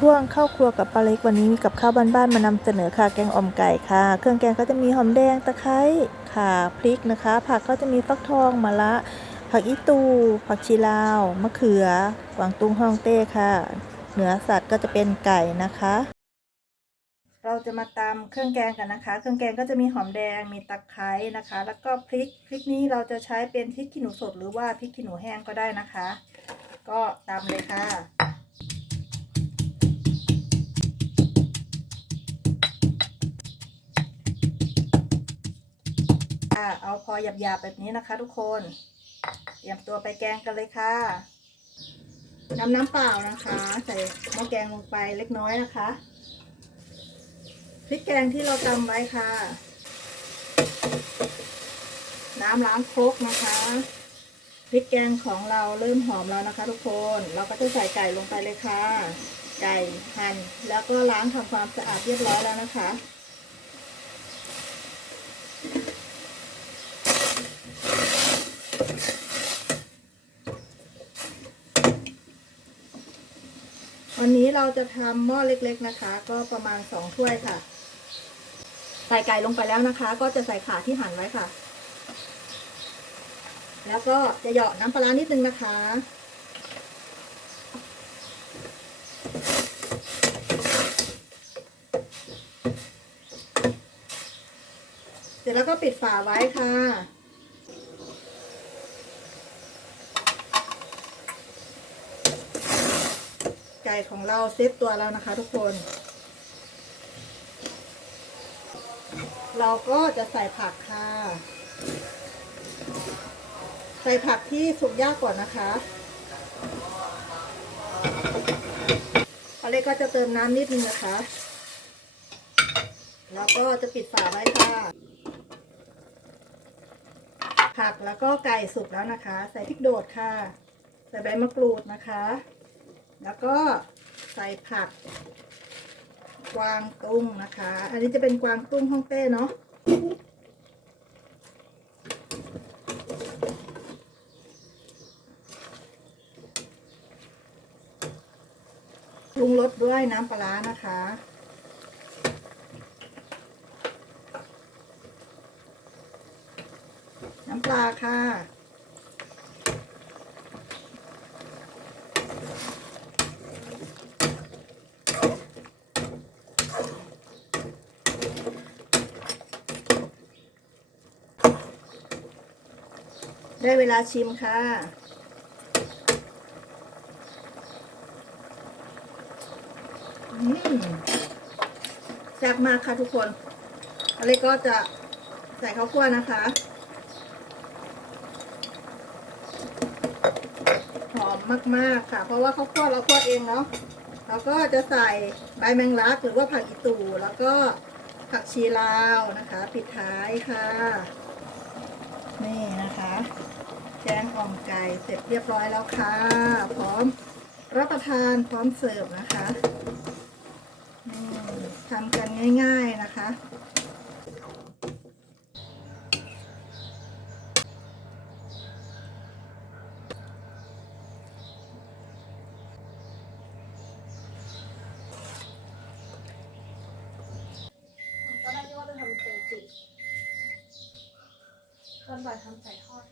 ช่วงเข้าครัวกับปลาเล็กวันนี้มีกับข้าวบ้านๆมานำเสนอค่ะแกงอ่อมไก่ค่ะ เครื่องแกงก็จะมีหอมแดงตะไคร้ข่าพริกนะคะ ผักก็จะมีฟักทองมะระผักอีตู ผักชีลาวมะเขือกวางตุ้งฮ่องเต้ค่ะ เนื้อสัตว์ก็จะเป็นไก่นะคะ เราจะมาตำเครื่องแกงกันนะคะ เครื่องแกงก็จะมีหอมแดงมีตะไคร้นะคะ แล้วก็พริกพริกนี้เราจะใช้เป็นพริกขี้หนูสดหรือว่าพริกขี้หนูแห้งก็ได้นะคะ ก็ตำเลยค่ะ ค่ะเอาพอหยาบๆแบบนี้นะคะ ทุกคนเตรียมตัวไปแกงกันเลยค่ะนำน้ำเปล่านะคะ ใส่หม้อแกงลงไปเล็กน้อยนะคะพริกแกงที่เราตำไว้ค่ะ น้ำล้างครกนะคะพริกแกงของเราเริ่มหอมแล้วนะคะ ทุกคน เราก็จะใส่ไก่ลงไปเลยค่ะ ไก่หั่นแล้วก็ล้างทำความสะอาดเรียบร้อยแล้วนะคะ เราจะทำหม้อเล็กๆนะคะ ก็ประมาณสองถ้วยค่ะ ใส่ไก่ลงไปแล้วนะคะ ก็จะใส่ขาที่หั่นไว้ค่ะ แล้วก็จะเหยาะน้ำปลาร้านิดนึงนะคะ เสร็จแล้วก็ปิดฝาไว้ค่ะ ไก่ของเราเซตตัวแล้วนะคะ ทุกคน เราก็จะใส่ผักค่ะ ใส่ผักที่สุกยากก่อนนะคะอเล็กก็จะเติมน้ำนิดนึงนะคะ แล้วก็จะปิดฝาไว้ค่ะ ผักแล้วก็ไก่สุกแล้วนะคะ ใส่พริกโดดค่ะ ใส่ใบมะกรูดนะคะ แล้วก็ใส่ผัก กวางตุ้งนะคะ อันนี้จะเป็นกวางตุ้งฮ่องเต้เนาะปรุงรสด้วยน้ำปลาร้านะคะ น้ำปลาค่ะ ได้เวลาชิมค่ะ แซ่บมากค่ะทุกคนอะไรก็จะใส่ข้าวคั่วนะคะ หอมมากๆค่ะ เพราะว่าข้าวคั่วเราคั่วเองเนาะแล้วก็จะใส่ใบแมงลักหรือว่าผักอีตูแล้วก็ผักชีลาวนะคะ ปิดท้ายค่ะ นี่นะ อ่อมไก่เสร็จเรียบร้อยแล้วค่ะ พร้อมรับประทานพร้อมเสิร์ฟนะคะนี่ทำกันง่าย ๆนะคะตอนแรกคิดว่าจะทำแกงจืดตอนบ่ายทำไก่ทอด